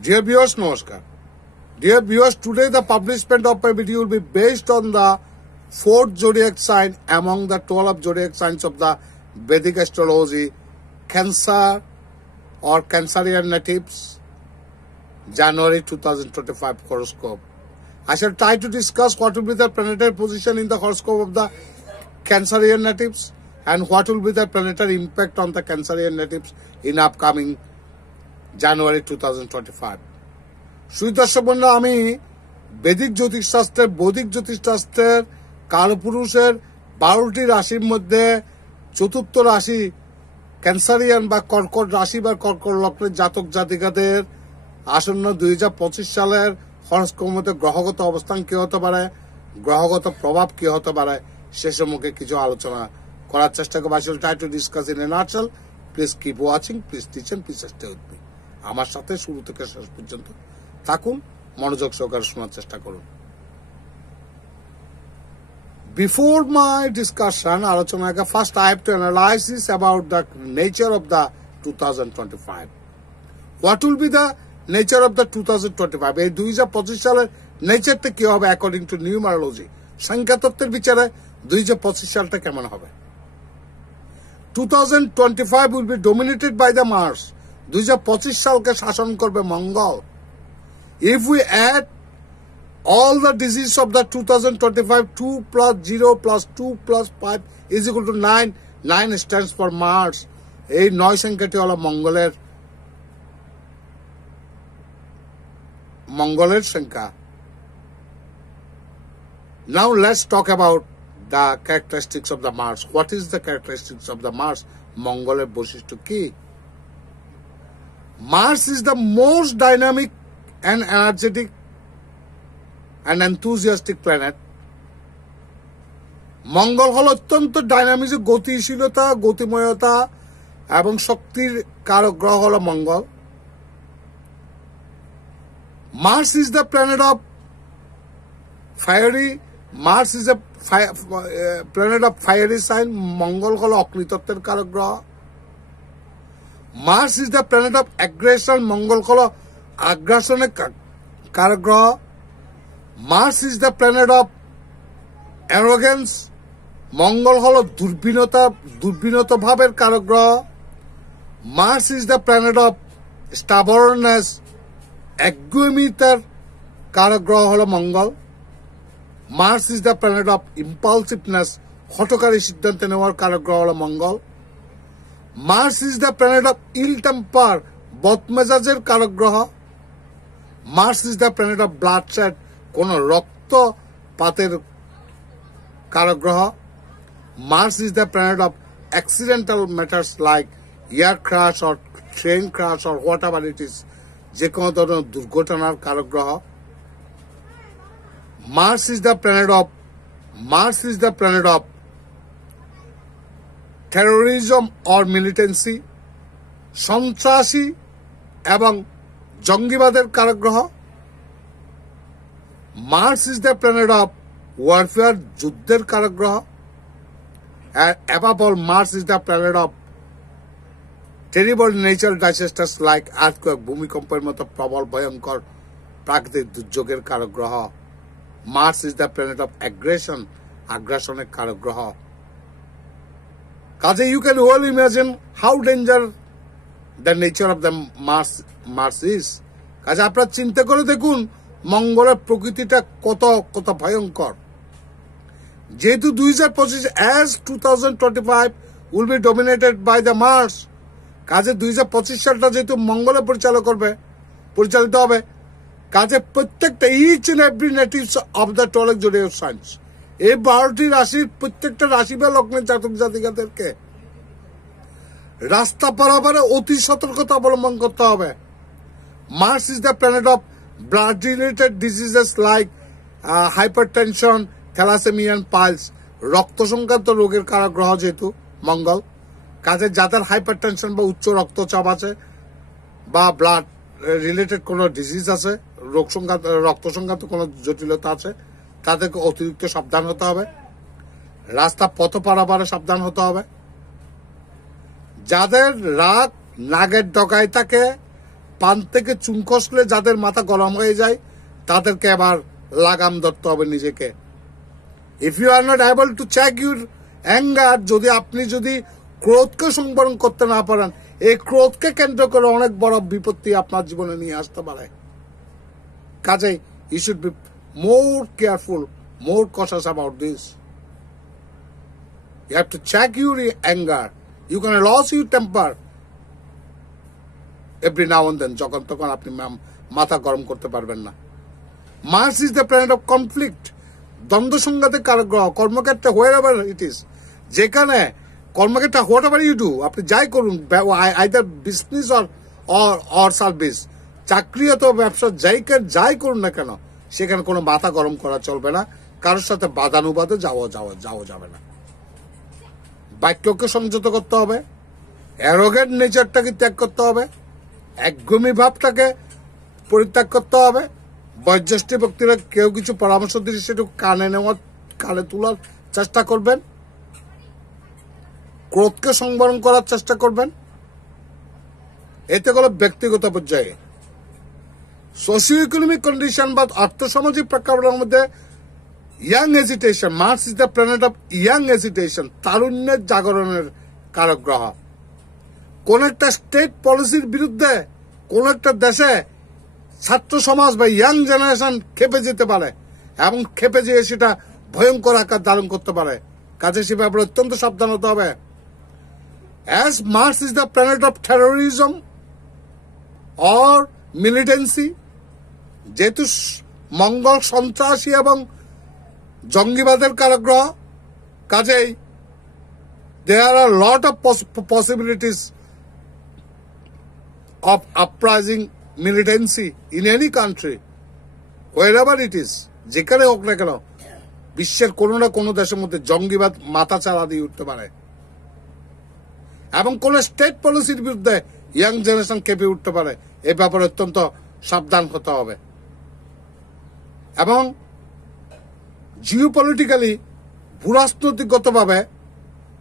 Dear viewers, Namaskar. Dear viewers, today the publishment of my video will be based on the fourth zodiac sign among the 12 zodiac signs of the Vedic astrology, Cancer or Cancerian natives, January 2025 horoscope. I shall try to discuss what will be the planetary position in the horoscope of the Cancerian natives and what will be the planetary impact on the Cancerian natives in upcoming January 2025. সুদর্শক বন্ধুরা, আমি বৈদিক জ্যোতিষশাস্ত্রের কালপুরুষের 12টি রাশির মধ্যে চতুর্থ রাশি ক্যান্সারিয়ান বা কর্কট রাশি বা কর্কট লগ্নের জাতক জাতিকাদের আসন্ন 2025 সালের হরস্কোপ মধ্যে গ্রহগত অবস্থান কি হতে পারে, গ্রহগত প্রভাব কি হতে পারে সে সম্পর্কে কিছু আলোচনা করার চেষ্টা করব। I shall try to discuss in a nutshell. Please keep watching, please teach and please stay with me. আমার সাথে শুরু থেকে শেষ পর্যন্ত থাকুন, মনোযোগ সহকারে শোনার চেষ্টা করুন। Before my discussion, আলোচনা আগে first I have to analyze this about the nature of the 2025. What will be the nature of the 2025? এই 2025 সালের নেচারটা কি হবে according to numerology? সংখ্যাতত্ত্বের বিচারে 2025 সালটা কেমন হবে? 2025 will be dominated by the Mars. 2025 সালকে শাসন করবে মঙ্গল। If we add all the digits of the 2025, 2 plus 0 plus 2 plus 5 is equal to 9. 9 stands for Mars. এই 9 সংখ্যাটি হলো মঙ্গলের সংখ্যা। Now let's talk about the characteristics of the Mars. What is the characteristics of the Mars? মঙ্গলের বৈশিষ্ট্য কি? Mars is the most dynamic and energetic and enthusiastic planet. মঙ্গল হল অত্যন্ত ডাইনামিক, গতিশীলতা, গতিময়তা এবং শক্তির কারক গ্রহ হল মঙ্গল। Mars is the planet of fiery. Mars is a planet of fiery sign. মঙ্গল হল অগ্নিতত্ত্বের কারক গ্রহ। Mars is the planet of aggression. মঙ্গল হল আগ্রাসনের কারক গ্রহ। Mars is the planet of arrogance. মঙ্গল হল দুর্বিনীত ভাবের কারক গ্রহ। Mars is the planet of stubbornness. একগুঁয়েমিতার কারক গ্রহ হল মঙ্গল। Mars is the planet of impulsiveness. হঠকারী সিদ্ধান্ত নেওয়ার কারক গ্রহ হল মঙ্গল। Mars is the planet of ill temper. বদমেজাজের কারক গ্রহ। Mars is the planet of bloodshed. কোন রক্তপাতের কারক গ্রহ। Mars is the planet of accidental matters like air crash or train crash or whatever it is. যে কোনো ধরনের দুর্ঘটনার কারক গ্রহ। Mars is the planet of terrorism or militancy. সন্ত্রাসী এবং জঙ্গিবাদের কারক গ্রহ। Mars is the planet of warfare. যুদ্ধের কারক গ্রহ। And above all, Mars is the planet of terrible natural disasters like earthquake. ভূমিকম্পের মতো প্রবল ভয়ঙ্কর প্রাকৃতিক দুর্যোগের কারক গ্রহ। Mars is the planet of aggression. আগ্রাসনের কারক গ্রহ। কাজে you can well imagine how danger the nature of the Mars is. কাজে আপনারা চিন্তা করে দেখুন মঙ্গলের প্রকৃতিটা কত ভয়ঙ্কর। যেহেতু 2025 as 2025 will be dominated by the Mars, কাজে 2025 সালটা যেহেতু মঙ্গলে পরিচালিত হবে, কাজে প্রত্যেকটা each and every natives of the 12 zodiac signs, এই 12টি রাশির প্রত্যেকটা রাশি বা লগ্নের জাতক জাতিকাদেরকে রাস্তা পারাপারে অতি সতর্কতা অবলম্বন করতে হবে। Mars is the planet of blood related diseases like hypertension, thalassemia and piles. রক্ত সংক্রান্ত রোগের কারক গ্রহ যেহেতু মঙ্গল, কাজে যাদের হাইপারটেনশন বা উচ্চ রক্তচাপ আছে বা ব্লাড রিলেটেড কোনো ডিজিজ আছে, রক্ত সংক্রান্ত কোনো জটিলতা আছে, তাদেরকে অতিরিক্ত সাবধান হতে হবে। রাস্তা পথ পারাপারে সাবধান হতে হবে। যাদের রাগ নাগের ডগায় থাকে পান থেকে চুন খসলে যাদের মাথা গরম হয়ে যায় তাদেরকে আবার লাগাম ধরতে হবে নিজেকে। If you are not able to check your anger, আপনি যদি ক্রোধকে সংবরণ করতে না পারেন, এই ক্রোধকে কেন্দ্র করে অনেক বড় বিপত্তি আপনার জীবনে নিয়ে আসতে পারে। কাজেই you should be more careful, more conscious about this. You have to check your anger. You can lose your temper every now and then, যখন তখন আপনি মাথা গরম করতে পারবেন না। Mars is the planet of conflict, দ্বন্দ্ব সংঘাতের কারক গ্রহ। কর্মক্ষেত্রে হোয়ারএভার ইট ইজ, যেখানে কর্মক্ষেত্রে হোয়াটএভার ইউ ডু, আপনি যাই করুন, আইদার বিজনেস অর সার্ভিস, চাকরি অথবা ব্যবসা, যাই করুন না কেন, সেখানে কোনো মাথা গরম করা চলবে না, কারোর সাথে বাদানুবাদে যাওয়া যাবে না। বাক্যকে সংযত করতে হবে, অ্যারোগেন্ট নেচারটাকে ত্যাগ করতে হবে, একগুমি ভাবটাকে পরিত্যাগ করতে হবে। বয়োজ্যেষ্ঠ ব্যক্তিরা কেউ কিছু পরামর্শ দিলে সেটুকু কানে তোলার চেষ্টা করবেন, ক্রোধকে সংবরণ করার চেষ্টা করবেন। এতে করে ব্যক্তিগত পর্যায়ে সোশিও ইকোনমিক কন্ডিশন বা আর্থসামাজিক প্রেক্ষাপটের মধ্যে young agitation, Mars is the planet of young agitation, তারুণ্যের জাগরণের কারক গ্রহ। কোন একটা স্টেট পলিসির বিরুদ্ধে কোন একটা দেশে ছাত্র সমাজ বা ইয়াং জেনারেশন খেপে যেতে পারে এবং খেপে যেয়ে সেটা ভয়ঙ্কর আকার ধারণ করতে পারে। কাজে সে ব্যাপারে অত্যন্ত সাবধান হতে হবে। As Mars is the planet of terrorism or militancy, যেহেতু মঙ্গল সন্ত্রাসী এবং জঙ্গিবাদের কারক গ্রহ, কাজেই there are lot of possibilities of uprising militancy in any country, wherever it is, যেখানে হোক না কেন বিশ্বের কোনো না কোনো দেশের মধ্যে জঙ্গিবাদ মাথা চাড়া দিয়ে উঠতে পারে এবং কোন স্টেট পলিসির বিরুদ্ধে ইয়াং জেনারেশন কেঁপে উঠতে পারে। এই ব্যাপারে অত্যন্ত সাবধান হতে হবে। এবং জিওপলিটিক্যালি, ভূরাজনৈতিকগতভাবে,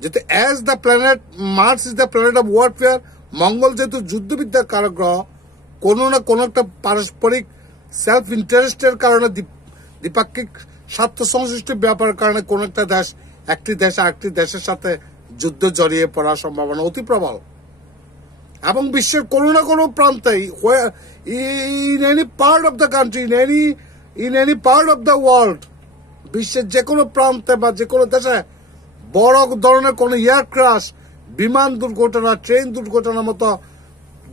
যেহেতু as the planet Mars is the planet of warfare, মঙ্গল যেহেতু যুদ্ধবিদ্যার কারক গ্রহ, কোনো না কোনো একটা পারস্পরিক সেলফ ইন্টারেস্টের কারণে, দ্বিপাক্ষিক স্বার্থ সংশ্লিষ্ট ব্যাপারের কারণে কোন একটা দেশ, একটি দেশ আরেকটি দেশের সাথে যুদ্ধ জড়িয়ে পড়ার সম্ভাবনা অতি প্রবল। এবং বিশ্বের কোনো না কোনো প্রান্তে, in any part of the country, in any part of the world, বিশ্বের যে কোনো প্রান্তে বা যে কোনো দেশে বড় ধরনের কোন এয়ার ক্রাশ, বিমান দুর্ঘটনা, ট্রেন দুর্ঘটনার মতো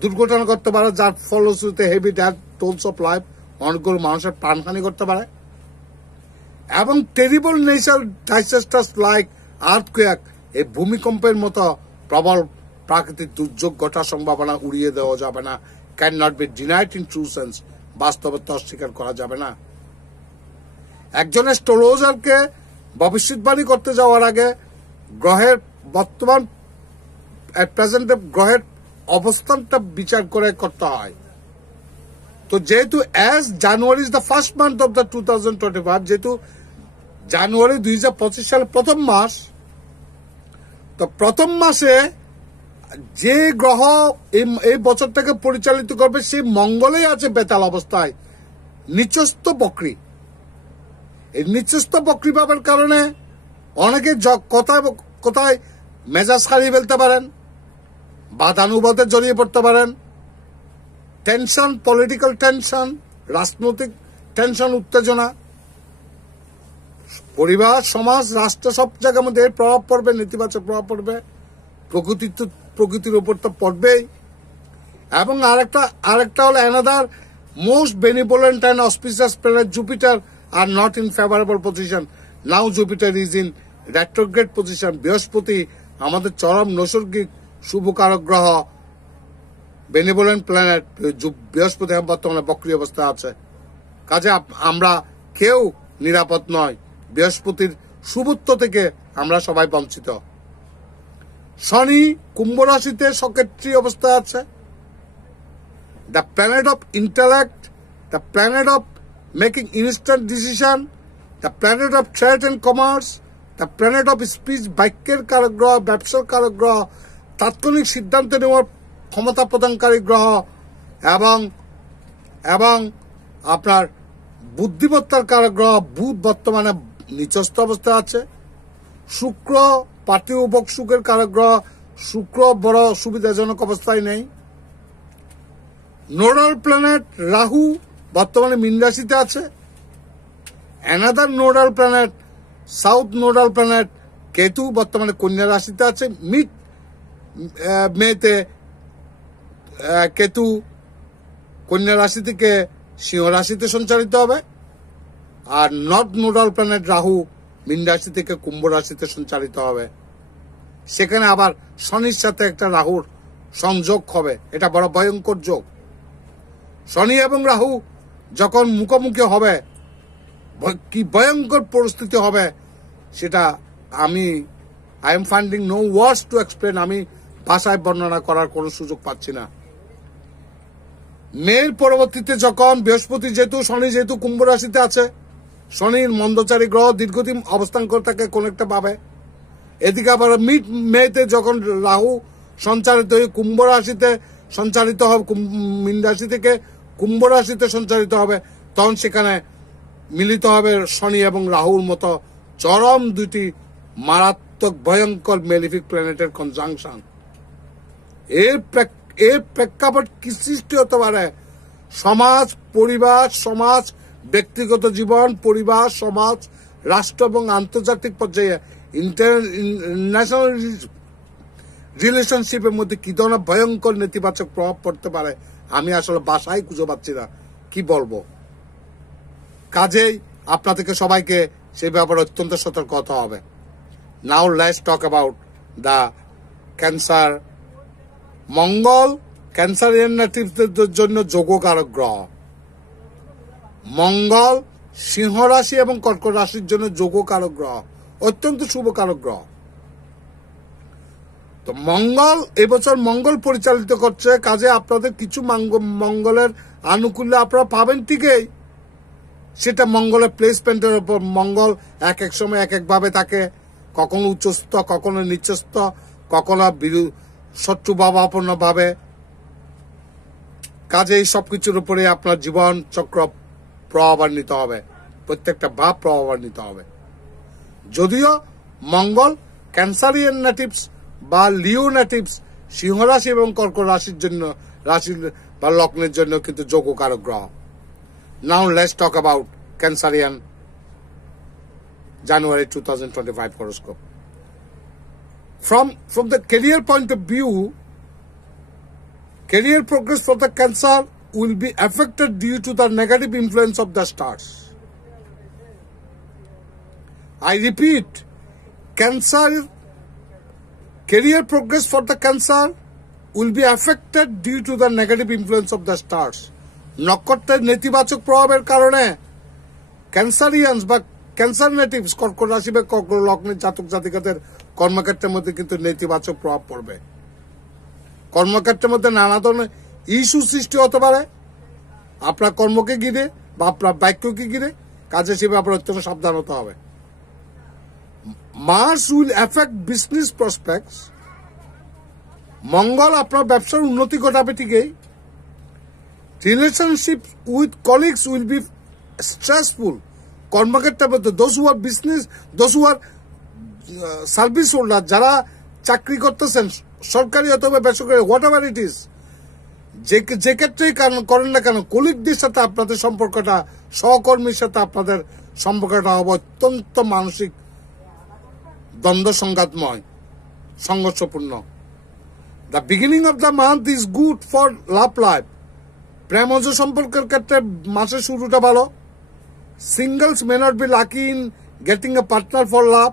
দুর্ঘটনা করতে পারে, যার ফলশ্রুতিতে heavy death, tours of life, অনেকগুলো মানুষের প্রাণহানি করতে পারে। এবং terrible nature disasters like earthquake, এই ভূমিকম্পের মতো প্রবল প্রাকৃতিক দুর্যোগ ঘটার সম্ভাবনা উড়িয়ে দেওয়া যাবে না। Can not be denied in true sense, বাস্তবতা অস্বীকার করা যাবে না। একজন অ্যাস্ট্রোলজারকে ভবিষ্যৎবাণী করতে যাওয়ার আগে গ্রহের বর্তমান প্রেজেন্টে গ্রহের অবস্থানটা বিচার করে করতে হয়। তো যেহেতু as January is the first month of the 2025, যেহেতু জানুয়ারি 2025 সালের প্রথম মাস, তো প্রথম মাসে যে গ্রহ এই বছরটাকে পরিচালিত করবে সেই মঙ্গলেই আছে বেতাল অবস্থায়, নিচস্থ বক্রী। এই নিচস্থ বক্রী ভাবের কারণে অনেকে কোথায় মেজাজ হারিয়ে ফেলতে পারেন, বাদানুবাদে জড়িয়ে পড়তে পারেন, টেনশন, পলিটিক্যাল টেনশন, রাজনৈতিক টেনশন, উত্তেজনা, পরিবার, সমাজ, রাষ্ট্র, সব জায়গার মধ্যে এর প্রভাব পড়বে, নেতিবাচক প্রভাব পড়বে। প্রকৃতির উপর তো পড়বেই। এবং আরেকটা হলো another most benevolent and auspicious planet Jupiter are not in favourable position. Now Jupiter is in retrograde position. বৃহস্পতি আমাদের চরম নৈসর্গিক শুভকারক গ্রহ, বেনিভোলেন্ট প্ল্যানেট বৃহস্পতি বর্তমানে বক্রী অবস্থায় আছে। কাজে আমরা কেউ নিরাপদ নয়, বৃহস্পতির শুভত্ব থেকে আমরা সবাই বঞ্চিত। শনি কুম্ভ রাশিতে সক্রিয় অবস্থায় আছে। The planet of intellect, the planet of making instant decision, the planet of trade and commerce, the planet of speech, বাক্যের কারক গ্রহ, ব্যবসার কারক গ্রহ, তাৎক্ষণিক সিদ্ধান্ত নেওয়ার ক্ষমতা প্রদানকারী গ্রহ, এবং এবং আপনার বুদ্ধিমত্তার কারক গ্রহ বুধ বর্তমানে নিচস্থ অবস্থায় আছে। শুক্র পার্থিব ভোগ সুখের কারক গ্রহ, শুক্র বড় সুবিধাজনক অবস্থায় নেই। নোডাল প্ল্যানেট রাহু বর্তমানে মীন রাশিতে আছে। Another nodal planet, south nodal planet Ketu বর্তমানে কন্যা রাশিতে আছে। মিড মেতে কেতু কন্যা রাশি থেকে সিংহ রাশিতে সঞ্চারিত হবে। আর নর্থ নোডাল প্ল্যানেট রাহু মীন রাশি থেকে কুম্ভ রাশিতে সঞ্চারিত হবে। সেখানে আবার শনির সাথে একটা রাহুর সংযোগ হবে। এটা বড় ভয়ঙ্কর যোগ। শনি এবং রাহু যখন মুখোমুখি হবে কি ভয়ঙ্কর পরিস্থিতি হবে সেটা I am finding no words to explain. আমি ভাষায় বর্ণনা করার কোনো সুযোগ পাচ্ছি না। মেয়ের পরবর্তীতে যখন বৃহস্পতি শনি যেহেতু কুম্ভ রাশিতে আছে, শনির মন্দচারী গ্রহ দীর্ঘদিন অবস্থান করে থাকে কোন একটা ভাবে। এদিকে আবার মিড মেতে যখন রাহু সঞ্চারিত হয়ে কুম্ভ রাশিতে সঞ্চারিত হবে, মীন রাশি থেকে কুম্ভ রাশিতে সঞ্চারিত হবে, তখন সেখানে মিলিত হবে শনি এবং রাহুর মতো চরম দুটি মারাত্মক ভয়ঙ্কর মেলিফিক প্ল্যানেটের কনজাংশন। এর প্রেক্ষাপট কি সৃষ্টি হতে পারে? সমাজ, পরিবার, সমাজ, ব্যক্তিগত জীবন, পরিবার, সমাজ, রাষ্ট্র এবং আন্তর্জাতিক পর্যায়ে ইন্টারন্যাশনাল রিলেশনশিপের মধ্যে কি ধরনের ভয়ঙ্কর নেতিবাচক প্রভাব পড়তে পারে আমি আসলে ভাষায় খুঁজে পাচ্ছি না কি বলবো। কাজেই আপনাদেরকে সবাইকে সেই ব্যাপারে অত্যন্ত সতর্ক হতে হবে। Now let's talk about the cancer. মঙ্গল ক্যান্সারিয়ান নেটিভসদের জন্য যোগকারক গ্রহ। মঙ্গল সিংহ রাশি এবং কর্কট রাশির জন্য যোগকারক গ্রহ, অত্যন্ত শুভকারক গ্রহ। তো মঙ্গল এবছর মঙ্গল পরিচালিত করছে, কাজে আপনাদের কিছু মঙ্গলের আনুকূল্য আপনারা পাবেন ঠিকই। সেটা মঙ্গলের প্লেসমেন্টের উপর। মঙ্গল এক এক সময় এক একভাবে থাকে, কখনো উচ্চস্থ, কখনো নিচস্থ, কখনো শত্রুভাবাপন্ন ভাবে। কাজে এই সবকিছুর উপরে আপনার জীবন চক্র প্রভাবান্বিত হবে, প্রত্যেকটা ভাব প্রভাবান্বিত হবে। যদিও মঙ্গল ক্যান্সারিয়ান নেটিভস বা লিও নেটিভস সিংহ রাশি এবং কর্কট রাশির জন্য রাশি বা লগ্নের জন্য কিন্তু যোগকারক গ্রহ। Now let's talk about Cancerian January 2025 horoscope. From the career point of view, career progress for the Cancer will be affected due to the negative influence of the stars. I repeat, career progress for the Cancer will be affected due to the negative influence of the stars. নক্ষত্রের নেতিবাচক প্রভাবের কারণে ক্যান্সারিয়ানস বা cancer natives কর্কট রাশি বা কর্কট লগ্নের জাতক জাতিকাদের কর্মক্ষেত্রের মধ্যে কিন্তু নেতিবাচক প্রভাব পড়বে। কর্মক্ষেত্রের মধ্যে নানা ধরনের ইস্যু সৃষ্টি হতে পারে আপনার কর্মকে ঘিরে বা আপনার বাক্যকে ঘিরে। কাজে সে ব্যাপারে অত্যন্ত সাবধান হতে হবে। Mars will affect business prospects. মঙ্গল আপনার ব্যবসার উন্নতি ঘটাবে ঠিকই। Relationship with colleagues will be stressful. কর্মক্ষেত্রের মধ্যে those who are business, those who are service holder, যারা চাকরি করতেছেন সরকারি অথবা বেসরকারি, হোয়াট এভার ইট ইজ, যে ক্ষেত্রেই করেন না কেন, কলিগদের সাথে আপনাদের সম্পর্কটা, সহকর্মীর সাথে আপনাদের সম্পর্কটা হবে অত্যন্ত মানসিক দ্বন্দ্ব সংঘাতময়, সংঘর্ষপূর্ণ। The beginning of the month is good for love life. প্রেমজ সম্পর্কের ক্ষেত্রে মাসের শুরুটা ভালো। Singles may not be lucky in getting a partner for love.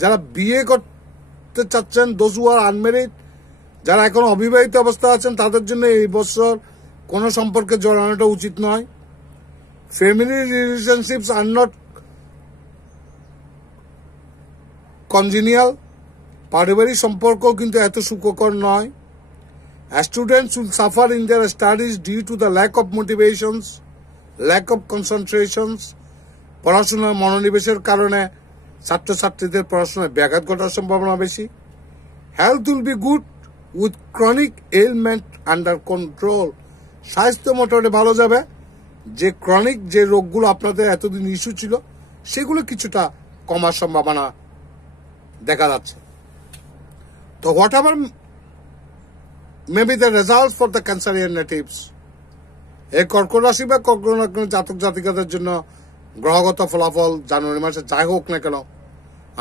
যারা বিয়ে করতে চাচ্ছেন, দোজ হু আর আনমেরিড, যারা এখন অবিবাহিত অবস্থা আছেন, তাদের জন্য এই বছর কোনো সম্পর্কে জড়ানোটা উচিত নয়। Family relationships are not কনজিনিয়াল। পারিবারিক সম্পর্ক কিন্তু এত সুখকর নয়। Students will suffer in their studies due to the lack of motivations, lack of concentrations. পড়াশোনায় মনোনিবেশের কারণে ছাত্রছাত্রীদের পড়াশোনায় ব্যাঘাত ঘটার সম্ভাবনা বেশি। Health will be good with chronic ailment under control. স্বাস্থ্য মোটামুটি ভালো যাবে। যে ক্রনিক যে রোগগুলো আপনাদের এতদিন ইস্যু ছিল সেগুলো কিছুটা কমার সম্ভাবনা দেখা যাচ্ছে। তো whatever may be the result for the cancerian natives, এই কর্কট রাশি বা কর্কট লগ্নের জাতক জাতিকাদের জন্য গ্রহগত ফলাফল জানুয়ারি মাসে যাই হোক না কেন,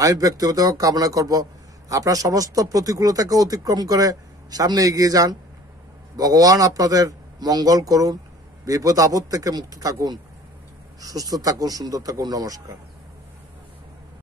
আমি ব্যক্তিগতভাবে কামনা করব আপনার সমস্ত প্রতিকূলতাকে অতিক্রম করে সামনে এগিয়ে যান। ভগবান আপনাদের মঙ্গল করুন, বিপদ আপদ থেকে মুক্ত থাকুন, সুস্থ থাকুন, সুন্দর থাকুন। নমস্কার।